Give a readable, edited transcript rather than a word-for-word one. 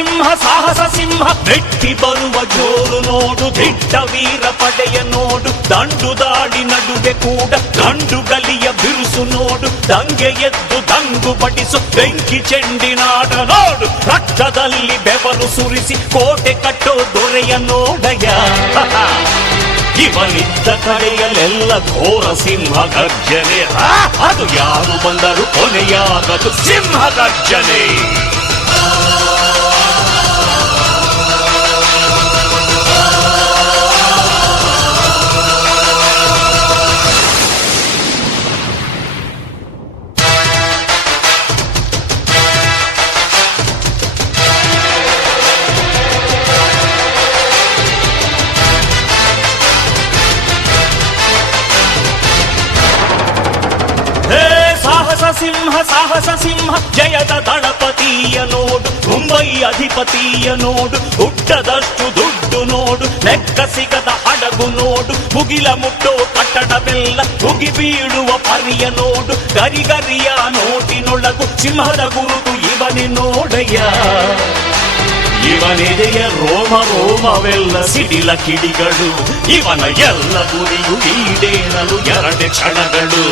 ಸಿಂಹ ಸಾಹಸ ಸಿಂಹ ಮೆಟ್ಟಿ ಬರುವ ಜೋರು ನೋಡು ದಿಟ್ಟ ವೀರ ಪಡೆಯ ನೋಡು ದಂಡು ದಾಡಿ ನಡುವೆ ಕೂಡ ಗಂಡು ಗಲಿಯ ಬಿರುಸು ನೋಡು ದಂಗೆ ಎದ್ದು ದಂಗು ಬಡಿಸು ಬೆಂಕಿ ಚೆಂಡಿನಾಡ ನೋಡು ರಕ್ತದಲ್ಲಿ ಬೆವರು ಸುರಿಸಿ ಕೋಟೆ ಕಟ್ಟೋ ದೊರೆಯ ನೋಡಯ ಇವನಿದ್ದ ಕಡೆಯಲ್ಲೆಲ್ಲ ಘೋರ ಸಿಂಹ ಗರ್ಜನೆ ಅದು ಯಾರು ಬಂದರು ಕೊನೆಯಾಗದು ಸಿಂಹ ಗರ್ಜನೆ ಸಿಂಹ ಸಾಹಸ ಸಿಂಹ ಜಯದ ದಳಪತಿಯ ನೋಡು ಮುಂಬೈ ಅಧಿಪತಿಯ ನೋಡು ಹುಟ್ಟದಷ್ಟು ದುಡ್ಡು ನೋಡು ಲೆಕ್ಕ ಸಿಗದ ಹಡಗು ನೋಡು ಮುಗಿಲ ಮುಟ್ಟೋ ಕಟ್ಟಡವೆಲ್ಲ ಮುಗಿ ಬೀಳುವ ಪರಿಯ ನೋಡು ಗರಿಗರಿಯ ನೋಟಿನೊಳಗು ಸಿಂಹದ ಗುರುತು ಇವನೇ ನೋಡಯ್ಯ ಇವನೆದೆಯ ರೋಮ ರೋಮವೆಲ್ಲ ಸಿಡಿಲ ಕಿಡಿಗಳು ಇವನ ಎಲ್ಲ ಗುರಿಯು ಈಡೇರಲು 2 ಕ್ಷಣಗಳು